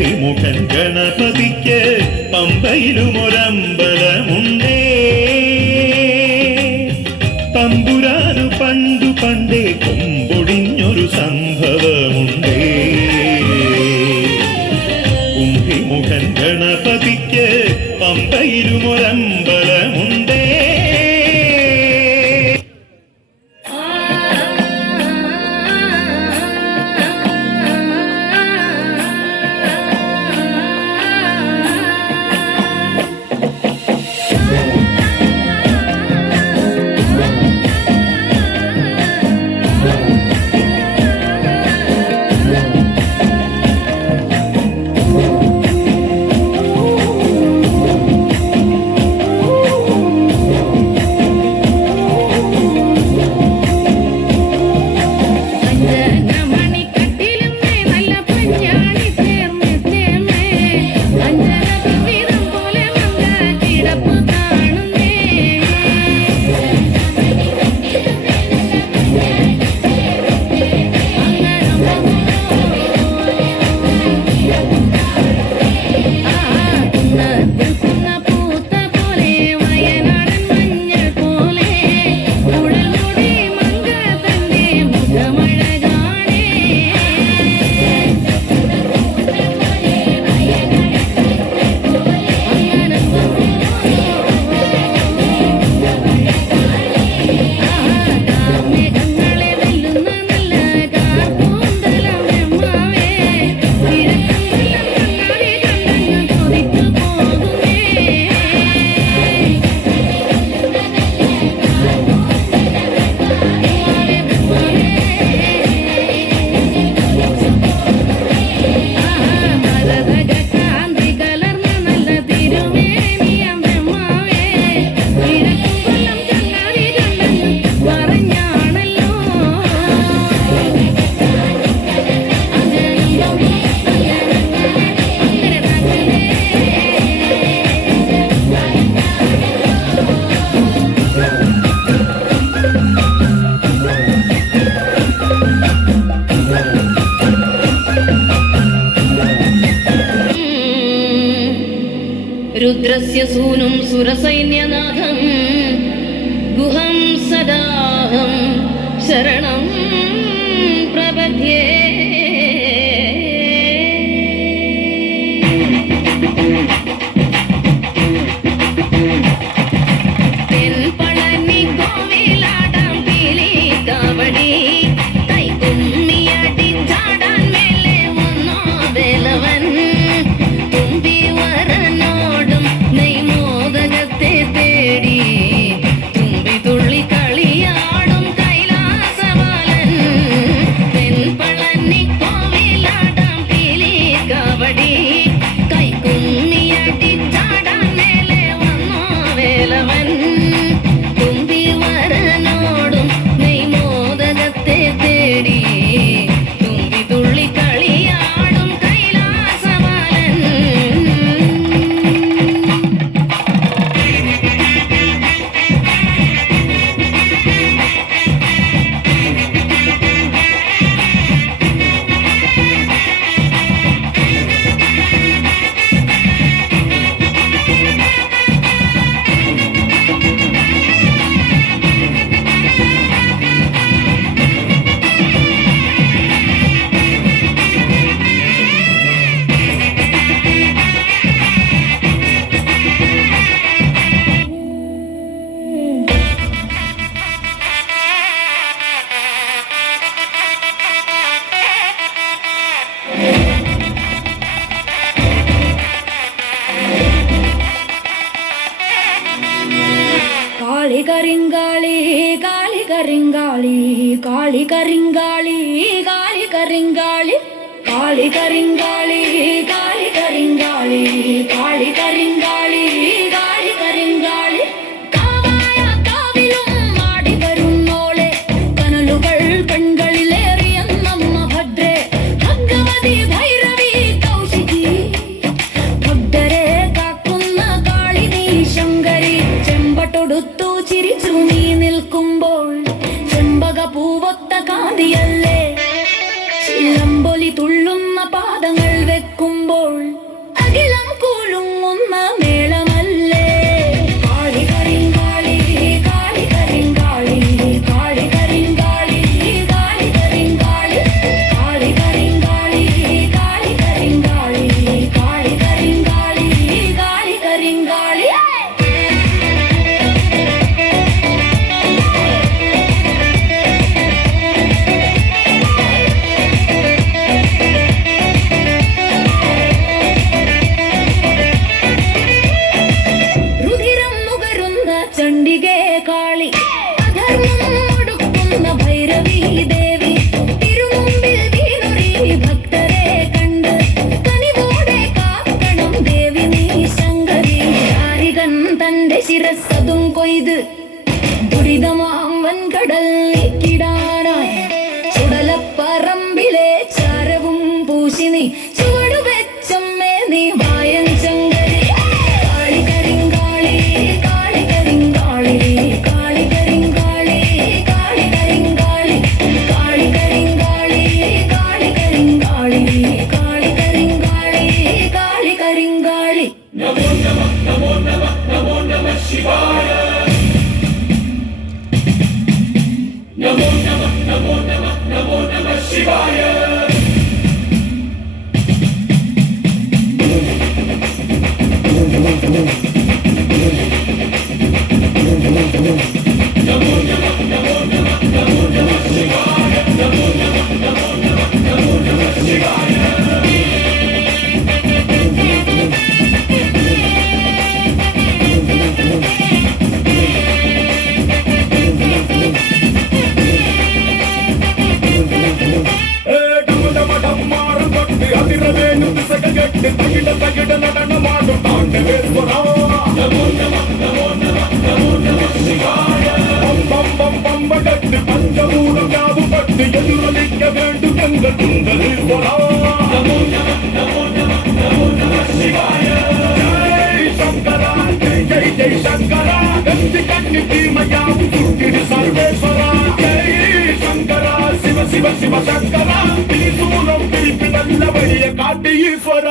കുംഭിമുഖൻ ഗണപതിക്ക് പമ്പയിലുമൊരമ്പലമുണ്ടേ. തമ്പുരാനു പണ്ടു പണ്ടേ കൊമ്പൊടിഞ്ഞൊരു സംഭവമുണ്ടേ. കുംഭിമുഖൻ ഗണപതിക്ക് പമ്പയിലുമൊരമ്പലമുണ്ടേ. रुद्रस्य सूनुं सुरसैन्यनाथं गुहं सदाहं शरणं प्रपद्ये। കരിങ്കാളി കാളി കരിങ്കാളി കാളി കരിങ്കാളി കാളി കരിങ്കാളി കാളി കരിങ്കാളി കാളി കരിങ്കാളി കാളി കരിങ്കാളി കാളി കരിങ്കാളി കാവായ കാവിലും ആടി വരുന്നോളെ കനലുകൾ പെൺകളിലേറിയെന്നമ്മ ഭദ്രേ ഭഗവതി ഭൈരവി കൗശികി ഭക്തരെ കാക്കുന്ന കാളി നീ ശങ്കരി ചെമ്പട്ടൊടുത്തു ചിരിച്ചു നീ നിൽക്കുമ്പോൾ ചെമ്പക പൂവൊത്ത കാന്തിയല്ലേ ചിലമ്പൊലി പോലെ തുള്ളുന്ന പാദങ്ങൾ വെക്കുമ്പോൾ അഖിലം കൂലുങ്ങുന്ന മേളമല്ലേ കാളി കരിങ്കാളി കാളി കരിങ്കാളി കാളി കരിങ്കാളി കാളി കരിങ്കാളി കാളി കരിങ്കാളി കാളി കരിങ്കാളി കാളി കരിങ്കാളി കാളി കരിങ്കാളി രുധിരം നുകരുന്ന ചണ്ഡികേ കാളി അധർമ്മം ഒടുക്കുന്ന ഭൈരവി ദേവി തിരുമുമ്പിൽ വീണുറി ഭക്തരെ കണ്ട് കനിവോടെ കാക്കണം ദേവി നീ ശങ്കരി ആരികൻ തന്റെ ശിരസ്സതും കൊയ്ത് ദുരിതമാം വൻകടൽ നീക്കിടാനായി ചുടലപ്പറമ്പിലെ ചാരവും പൂശി നീ ചുവടുവെച്ചമ്മേ നീ വായൻ ശങ്കരി കാളി കരിങ്കാളി കാളി കരിങ്കാളി കാളി കരിങ്കാളി കാളി കരിങ്കാളി കാളി കരിങ്കാളി കാളി കരിങ്കാളി കാളി കരിങ്കാളി കാളി കരിങ്കാളി శివ శివ శంకర ఈ సూలం పిలిపి నల్ల వడియ కాటి ఈశ్వర